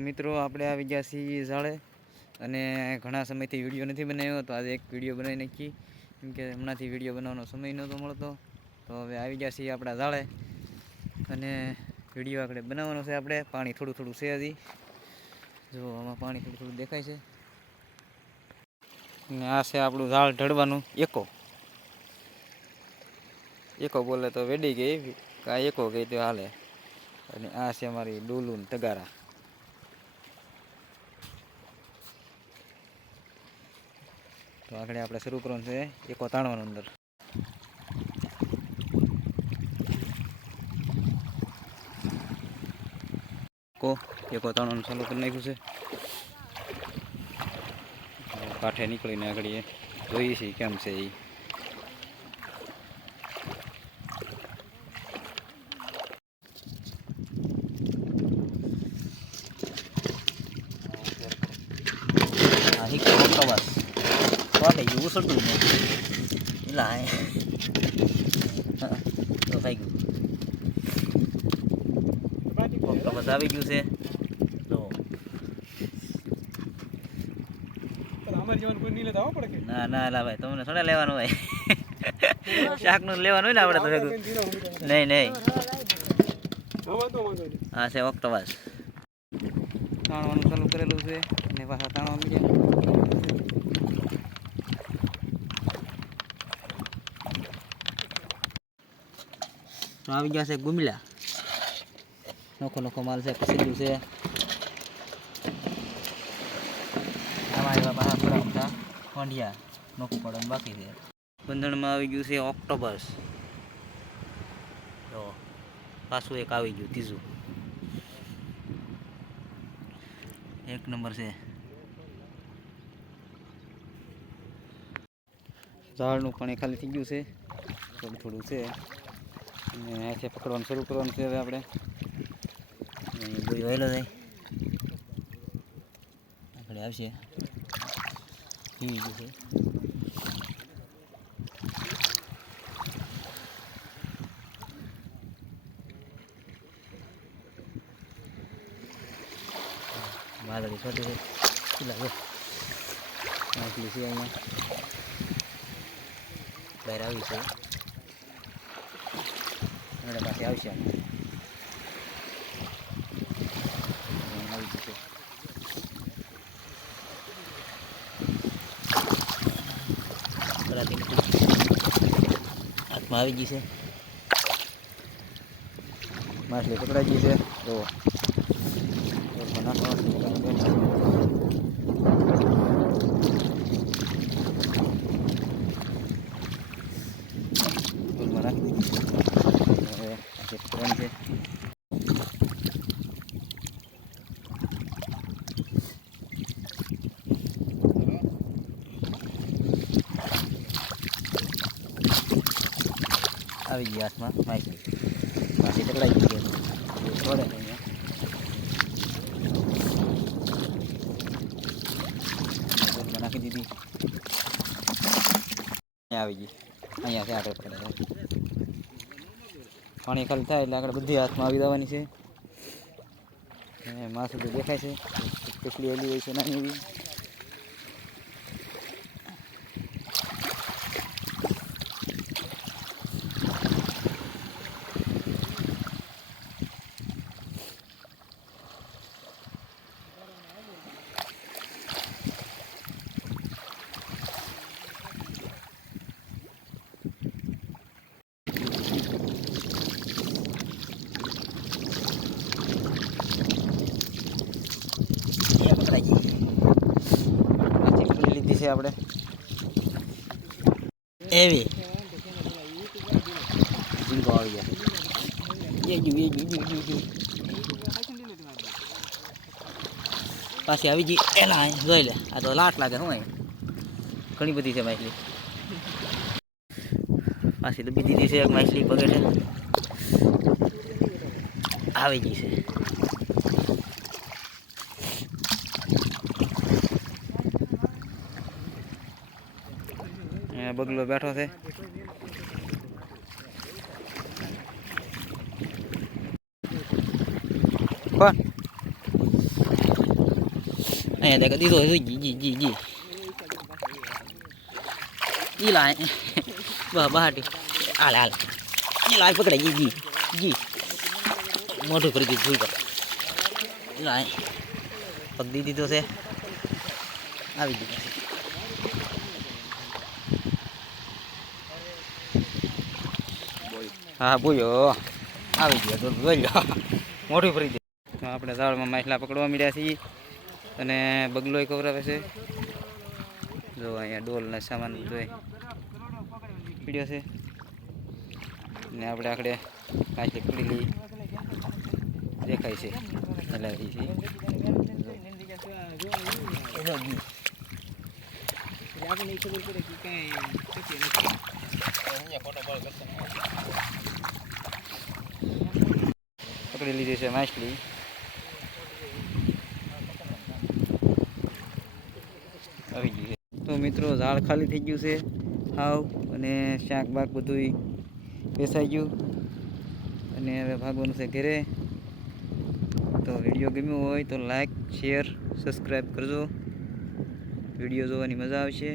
મિત્રો આપણે આવી ગયા છીએ ઝાડે અને ઘણા સમયથી વિડીયો નથી બનાવ્યો, તો આજે એક વિડીયો બનાવી નાખી કેમ કે હમણાંથી વિડીયો બનાવવાનો સમય નહોતો મળતો. તો હવે આવી ગયા છીએ આપણા ઝાડે અને વિડીયો આપણે બનાવવાનો છે. આપણે પાણી થોડું થોડું છે હજી, જો આમાં પાણી થોડું થોડું દેખાય છે. અને આ છે આપણું ઝાડ ઢળવાનું એકો બોલે તો વેડી ગઈ, કા એકો ગઈ તો હાલે. અને આ છે અમારી ડોલું તગારા. તો આગળ આપણે શરૂ કરવાનું છે એકો તાણવાનો અંદર. એકો તાણવાનું ચાલુ કરી નાખ્યું છે. કાંઠે નીકળીને આગળ જોઈએ છીએ કેમ છે એ. ઉસળતું ને એટલે તો થઈ ગયું. ઓક્ટોપસ આવી ગયું છે. તો ના ના લા ભાઈ, તમને થોડા લેવાનું હોય. શાકનું લેવાનું હોય ને આપણે તો ભેગું. નહીં નહીં, હા છે ઓક્ટોપસ. તાણવાનું ચાલુ કરેલું છે અને પાછા તાણવા મીડિયા. આવી ગયા છે ગુમલા. નોખો નોખો માલ છે, પસીલું છે. આમાં એવા પાછા થોડા મોટા કોંઢિયા નોખું પડવાનું બાકી છે. બંધણમાં આવી ગયું છે ઓક્ટોપસ. તો પાછું એક આવી ગયું, ત્રીજું. એક નંબર છે. ઝાડનું પાણી ખાલી થઈ ગયું છે, થોડું થોડું છે. અને અહીંથી પકડવાનું શરૂ કરવાનું છે હવે આપણે. કોઈ વહેલો જાય આપણે આવશે પીવી જશે. વાદળી છોટી છે લાગે માછલી છે અહીંયા બહાર આવી છે. આપણે પાસે આવશે આવી જશે. હાથમાં આવી ગઈ છે માછલી, પકડાઈ ગઈ છે. તો પકડવાની છે. આવી ગઈ હાથમાં માછલી, માછલી પકડાઈ ગઈ છે. છોડે અહીંયા નાખી દીધી. આવી ગઈ અહીંયાથી આગળ પકડાય. પાણી ખાલી થાય એટલે આગળ બધી હાથમાં આવી જવાની છે. માછલી તો દેખાય છે, કેટલી ઓલી હોય છે નાની એવી. લીધી છે આપણે એવી ઝીંગો આવી ગયા. પાછી આવી ગઈ એલા જોઈ લે. આ તો લાટ લાગે શું ઘણી બધી છે માછલી. પાછી તો બીજી દીધી છે એક માછલી પગે છે આવી ગઈ છે. બગલો બેઠો છે. કોણ અહીંયા દેખા દીધો જી ઈ લાય બહાટી હાલ ઈ લાય પકડાય જી મોઢું કરી દીધું જોઈ લાય પકડી દીધો છે આવી ગયું હા બોયો આવી ગયો તો જોઈ લો મોઢું ફરી દે આપણે ઝાડમાં માછલા પકડવા મળ્યા છીએ અને બગલોય ખવડાવે છે જો અહીંયા ડોલના સામાન જોઈ પીડ્યો છે ને આપણે આખડે માછલી પકડી લઈ દેખાય છે હલાવી છે પકડી લીધી છે માછલી આવી ગઈ છે તો મિત્રો ઝાડ ખાલી થઈ ગયું છે હાવ અને શાક બાક બધું બેસાઈ ગયું અને હવે ભાગવાનું છે ઘરે તો વિડીયો ગમ્યો હોય તો લાઈક શેર સબસ્ક્રાઈબ કરજો વિડીયો જોવાની મજા આવશે